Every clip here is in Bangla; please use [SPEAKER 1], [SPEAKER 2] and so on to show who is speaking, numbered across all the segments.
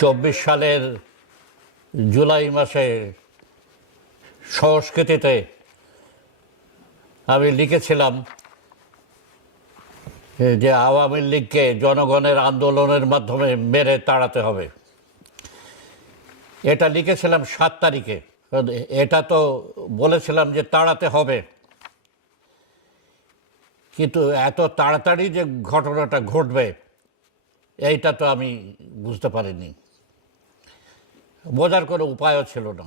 [SPEAKER 1] চব্বিশ সালের জুলাই মাসে সংস্কৃতিতে আমি লিখেছিলাম যে আওয়ামী লীগকে জনগণের আন্দোলনের মাধ্যমে মেরে তাড়াতে হবে। এটা লিখেছিলাম সাত তারিখে। এটা তো বলেছিলাম যে তাড়াতে হবে। কিন্তু এত তাড়াতাড়ি যে ঘটনাটা ঘটবে, এইটা তো আমি বুঝতে পারিনি। বোঝার কোনো উপায়ও ছিল না।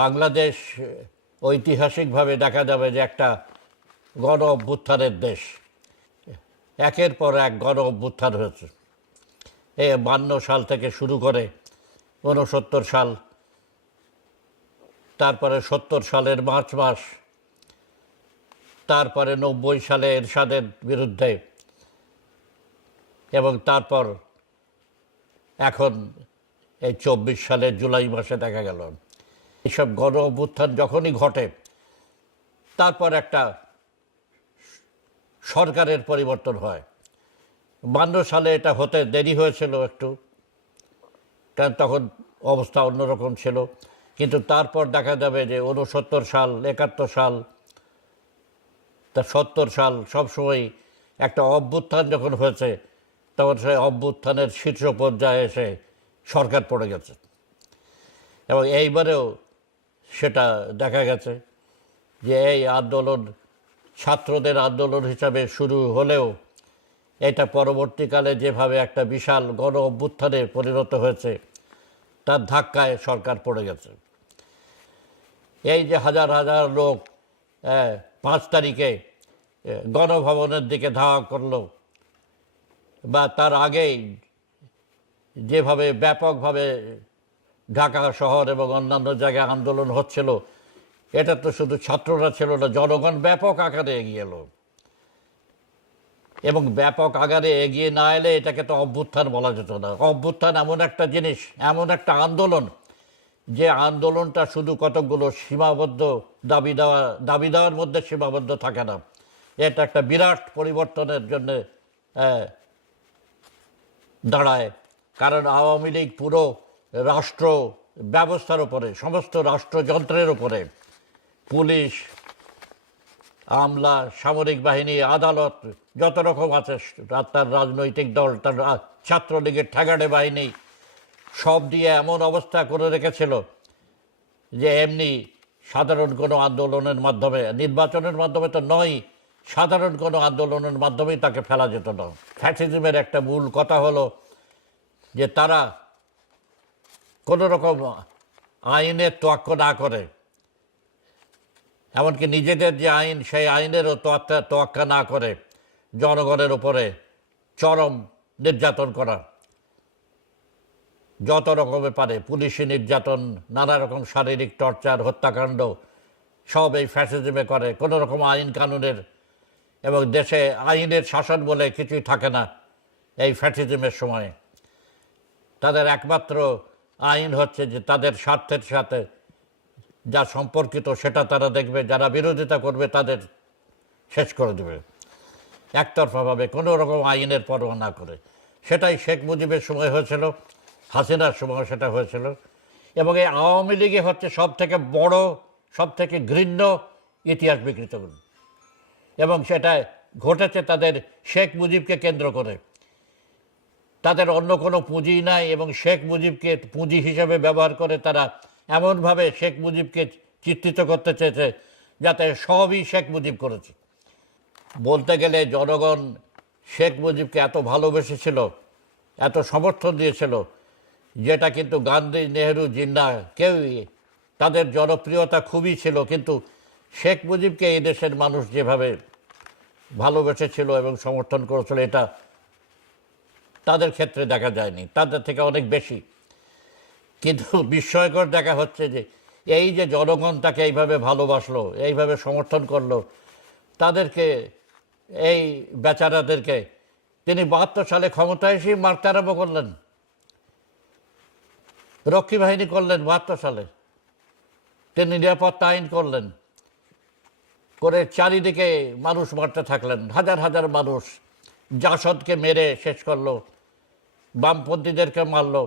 [SPEAKER 1] বাংলাদেশ ঐতিহাসিকভাবে দেখা যাবে যে একটা গণ অভ্যুত্থানের দেশ। একের পর এক গণ অভ্যুত্থান হয়েছে। এ বান্ন সাল থেকে শুরু করে ঊনসত্তর সাল, তারপরে সত্তর সালের মার্চ মাস, তারপরে নব্বই সালে এরশাদের বিরুদ্ধে, এবং তারপর এখন এই চব্বিশ সালের জুলাই মাসে দেখা গেল। এইসব গণ অভ্যুত্থান যখনই ঘটে, তারপর একটা সরকারের পরিবর্তন হয়। বান্ন সালে এটা হতে দেরি হয়েছিল একটু, কারণ তখন অবস্থা অন্যরকম ছিল। কিন্তু তারপর দেখা যাবে যে ঊনসত্তর সাল, একাত্তর সাল, তা সত্তর সাল সবসময় একটা অভ্যুত্থান যখন হয়েছে, তখন সেই অভ্যুত্থানের শীর্ষ পর্যায়ে এসে সরকার পড়ে গেছে। এবং এইবারেও সেটা দেখা গেছে যে এই আন্দোলন, ছাত্রদের আন্দোলন হিসাবে শুরু হলেও এটা পরবর্তীকালে যেভাবে একটা বিশাল গণ অভ্যুত্থানে পরিণত হয়েছে, তার ধাক্কায় সরকার পড়ে গেছে। এই যে হাজার হাজার লোক পাঁচ তারিখে গণভবনের দিকে ধাওয়া করল, বা তার আগেই যেভাবে ব্যাপকভাবে ঢাকা শহর এবং অন্যান্য জায়গায় আন্দোলন হচ্ছিল, এটা তো শুধু ছাত্ররা ছিল না, জনগণ ব্যাপক আকারে এগিয়ে এলো। এবং ব্যাপক আকারে এগিয়ে না এলে এটাকে তো অভ্যুত্থান বলা যেত না। অভ্যুত্থান এমন একটা জিনিস, এমন একটা আন্দোলন, যে আন্দোলনটা শুধু কতকগুলো সীমাবদ্ধ দাবি দেওয়া, দাবি দেওয়ার মধ্যে সীমাবদ্ধ থাকে না। এটা একটা বিরাট পরিবর্তনের জন্য দাঁড়ায়। কারণ আওয়ামী লীগ পুরো রাষ্ট্র ব্যবস্থার উপরে, সমস্ত রাষ্ট্রযন্ত্রের উপরে, পুলিশ, আমলা, সামরিক বাহিনী, আদালত, যত রকম আছে, তার রাজনৈতিক দল, তার ছাত্রলীগের ঠেগাড়ে বাহিনী, সব দিয়ে এমন অবস্থা করে রেখেছিল যে এমনি সাধারণ কোনো আন্দোলনের মাধ্যমে, নির্বাচনের মাধ্যমে তো নয়, সাধারণ কোনো আন্দোলনের মাধ্যমেই তাকে ফেলা যেত না। ফ্যাসিজমের একটা মূল কথা হলো যে তারা কোনো রকম আইনের তোয়াক্ক না করে। এমনকি নিজেদের যে আইন, সেই আইনেরও তোয়াক্কা তোয়াক্কা না করে জনগণের উপরে চরম নির্যাতন করা। যত রকমের পারে পুলিশি নির্যাতন, নানা রকম শারীরিক টর্চার, হত্যাকাণ্ড, সব এই ফ্যাসিজমে করে। কোনো রকম আইন কানুনের এবং দেশে আইনের শাসন বলে কিছুই থাকে না এই ফ্যাসিজমের সময়। তাদের একমাত্র আইন হচ্ছে যে তাদের স্বার্থের সাথে যা সম্পর্কিত সেটা তারা দেখবে, যারা বিরোধিতা করবে তাদের শেষ করে দেবে। একতরফাভাবে কোনো রকম আইনের পরোয়া না করে। সেটাই শেখ মুজিবের সময় হয়েছিল, হাসিনার সময় সেটা হয়েছিল। এবং এই আওয়ামী লীগে হচ্ছে সব থেকে বড় সব থেকে ঘৃণ্য ইতিহাস বিকৃত এবং সেটা ঘটেছে তাদের শেখ মুজিবকে কেন্দ্র করে। তাদের অন্য কোনো পুঁজি নাই এবং শেখ মুজিবকে পুঁজি হিসেবে ব্যবহার করে তারা এমনভাবে শেখ মুজিবকে চিত্রিত করতে চেয়েছে যাতে সবই শেখ মুজিব করেছে। বলতে গেলে জনগণ শেখ মুজিবকে এত ভালোবেসেছিল, এত সমর্থন দিয়েছিল, যেটা কিন্তু গান্ধী নেহেরু জিন্না কেউই, তাদের জনপ্রিয়তা খুবই ছিল, কিন্তু শেখ মুজিবকে এই দেশের মানুষ যেভাবে ভালোবেসেছিল এবং সমর্থন করেছিল, এটা তাদের ক্ষেত্রে দেখা যায়নি, তাদের থেকে অনেক বেশি। কিন্তু বিস্ময়কর দেখা হচ্ছে যে, এই যে জনগণ তাকে এইভাবে ভালোবাসলো, এইভাবে সমর্থন করল, তাদেরকে, এই বেচারাদেরকে, তিনি বাহাত্তর সালে ক্ষমতায় এসে মারতে আরম্ভ করলেন। রক্ষী বাহিনী করলেন বাহাত্তর সালে। তিনি নিরাপত্তা আইন করলেন, করে চারিদিকে মানুষ মারতে থাকলেন, হাজার হাজার মানুষ। জাসদকে মেরে শেষ করল, বামপন্থীদেরকে মারল।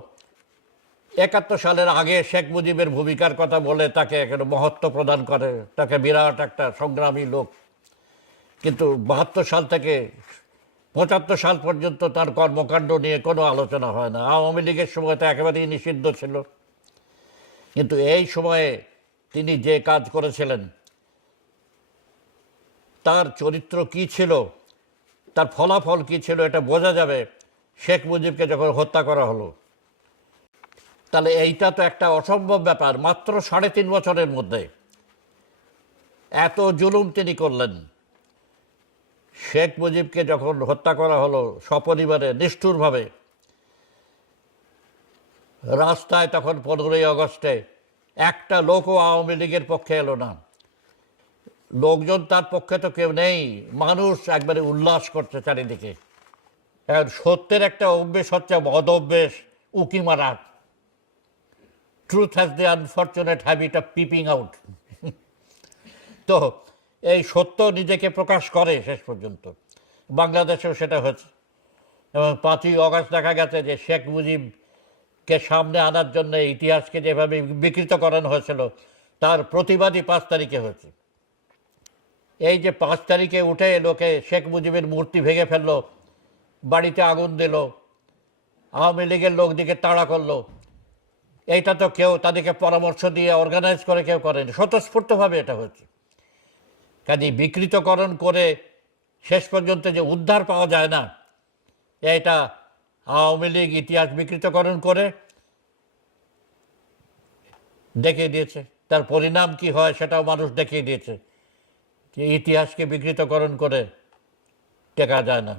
[SPEAKER 1] একাত্তর সালের আগে শেখ মুজিবের ভূমিকার কথা বলে তাকে এখানে মহত্ব প্রদান করে। তাকে বিরাট একটা সংগ্রামী লোক। কিন্তু বাহাত্তর সাল থেকে পঁচাত্তর সাল পর্যন্ত তার কর্মকাণ্ড নিয়ে কোনো আলোচনা হয় না। আওয়ামী লীগের সময় তো একেবারেই নিষিদ্ধ ছিল। কিন্তু এই সময়ে তিনি যে কাজ করেছিলেন, তার চরিত্র কি ছিল? তার ফলাফল কি ছিল এটা বোঝা যাবে। শেখ মুজিবকে যখন হত্যা করা হলো। তাহলে এইটা তো একটা অসম্ভব ব্যাপার, মাত্র সাড়ে তিন বছরের মধ্যে। এত জুলুম তিনি করলেন। শেখ মুজিবকে যখন হত্যা করা হলো সপরিবারে, নিষ্ঠুরভাবে। রাস্তায় তখন পনেরোই আগস্টে একটা লোকও আওয়ামী লীগের পক্ষে এলো না। লোকজন তার পক্ষে তো কেউ নেই। মানুষ একবারে উল্লাস করছে চারিদিকে। সত্যের একটা অভ্যেস হচ্ছে মদ অভ্যেস উকি মারা। Truth has the unfortunate habit of peeping out তো এই সত্য নিজেকে প্রকাশ করে শেষ পর্যন্ত। বাংলাদেশেও সেটা হয়েছে এবং পাঁচই অগাস্ট দেখা গেছে যে শেখ মুজিবকে সামনে আনার জন্য ইতিহাসকে যেভাবে বিকৃত করানো হয়েছিল, তার প্রতিবাদী পাঁচ তারিখে হয়েছে। এই যে পাঁচ তারিখে উঠে লোকে শেখ মুজিবের মূর্তি ভেঙে ফেলল, বাড়িতে আগুন দিল, আওয়ামী লীগের লোক দিকে তাড়া করল। এইটা তো কেউ তাদেরকে পরামর্শ দিয়ে অর্গানাইজ করে কেউ করেনি, স্বতঃস্ফূর্তভাবে এটা হচ্ছে কাজে বিকৃতকরণ করে শেষ পর্যন্ত যে উদ্ধার পাওয়া যায় না এটা আওয়ামী লীগ ইতিহাস বিকৃতকরণ করে দেখিয়ে দিয়েছে। তার পরিণাম কি হয় সেটাও মানুষ দেখিয়ে দিয়েছে। ইতিহাসকে বিকৃতকরণ করে টেকা যায় না।